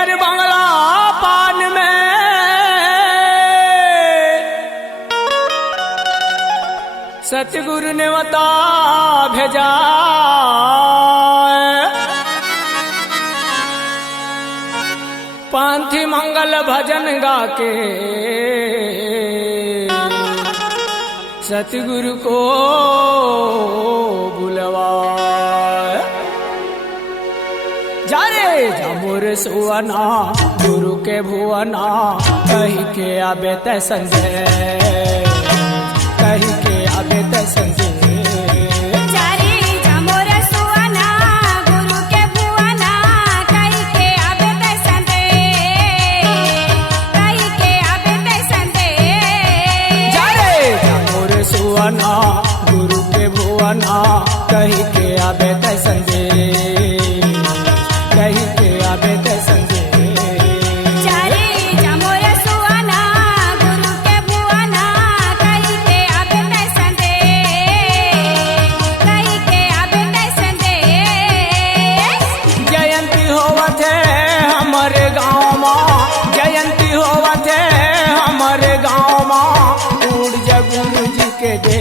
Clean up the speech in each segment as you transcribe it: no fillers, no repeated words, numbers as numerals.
पियर बंगला पान में सतगुरु ने बता भेजा पांथी मंगल भजन गा के सतगुरु को बुलवा जा रे मोर सुवना गुरु के भुवना कही के आबे ते संजय कही के आबे ते संजय गुरु के भुवना कही के आबे ते संजय कही के आबे ते संजय चारे जमोर सुवना गुरु के भुवना कही के आबे ते संजय कही के आबे ते संजय जयंती होवत है हमारे गाँव में जयंती होवत है हमारे गाँव में उड़ जा गुरु जी के दे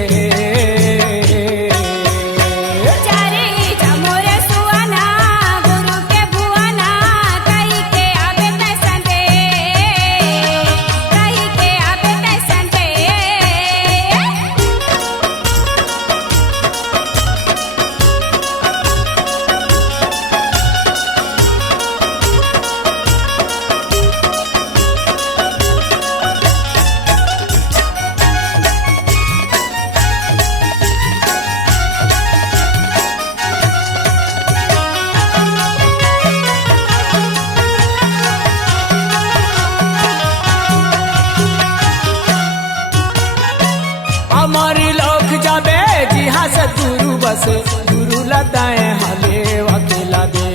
हमारी लोक जाबे जी हाँ सतगुरु बस गुरु लदाए हले अकेला दे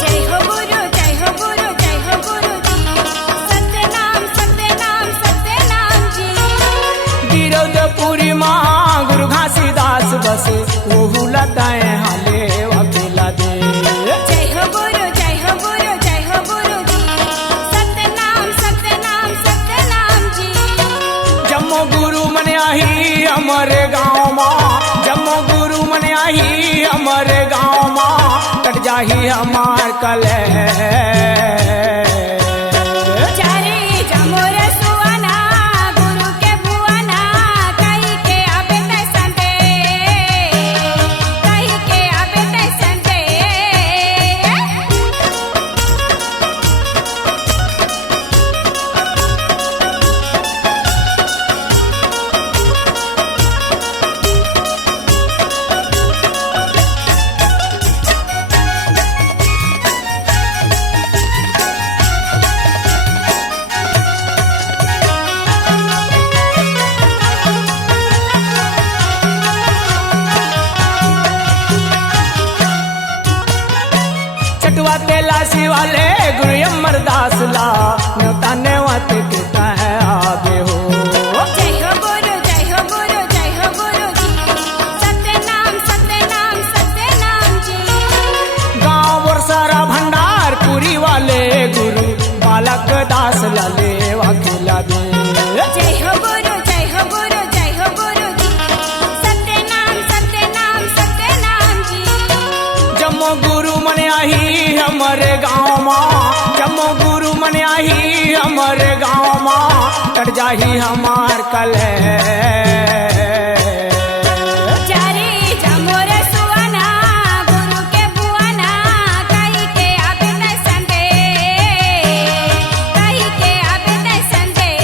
जय हो गुरु जय हो गुरु जय हो गुरु जी सत्य नाम जी गिरौदपुरी माँ गुरु घासीदास बस वो लदाए हले अकेला दे जय हो गुरु जय हो गुरु जय हो गुरु जी सत्य नाम जी जम्मो गुरु मन आही हमारे गाँव माँ जम्मो गुरु मन आही हमारे गाँव माँ कट जाही हमार कले चारे जमोर सुवना गुरु के भुवना कही के आबे ते संजय कही के आबे ते संजय चटवा तेलासी वाले गुरु अमरदास ला न्योता नेवत कहता है आगे हो जय हो गुरु जय हो गुरु जय हो गुरु जी सत्य नाम जी गाँव और सारा भंडार पूरी वाले गुरु बालक दास लाले अकेला दे जय हो गुरु जय हो गुरु जय हो गुरु जी सत्य नाम जी जम्मो गुरु मन आही हमारे गाँव माँ जम्मो गुरु मन आही हमारे गाँव माँ कट जाही हमार कले चारे जमोर सुवना गुरु के भुवना कही के आबे ते संजय कही के आबे ते संजय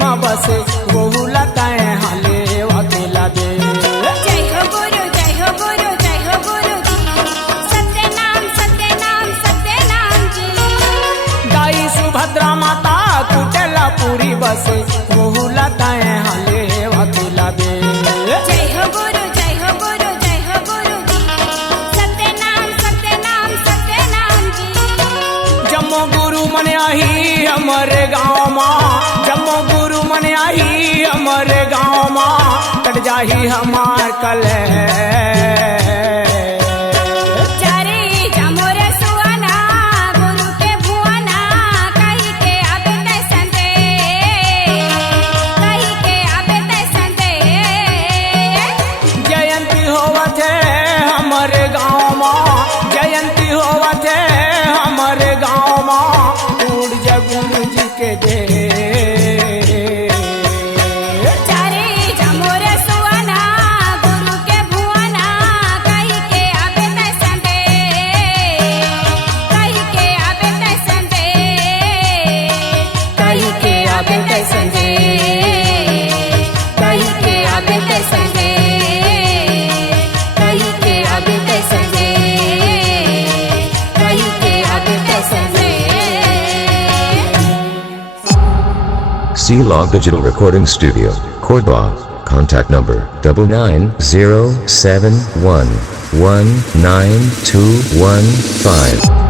माँ बस वो लताए हाले अकेला दे। जय हो गुरु जय हो गुरु जय हो गुरु जी सत्य पूरी बसे बहुला ताए हाले वतुला बे जय हो गुरु जय हो गुरु जय हो गुरु जी सत्य नाम जी जम्मो गुरु मन आही हमारे गाँव माँ जम्मो गुरु मन आही हमारे गाँव माँ कट जाही हमार कले चारे जामोर सुआना गुरु के भुआना कही के आबे तैसन दे कही के आबे तैसन दे जयंती होवत है हमारे गाँव माँ जयंती होवत है हमारे गाँव माँ टूट जा गुरु जी के दे चारे जामोर सुआना गुरु के भुआना कही के आबे तैसन दे कही के आबे तैसन दे कही के आबे तैसन दे कही के आबे तैसन दे कही के आबे तैसन दे कही के आबे तैसन दे C-Log Digital Recording Studio, Cordoba. Contact number 99071192215.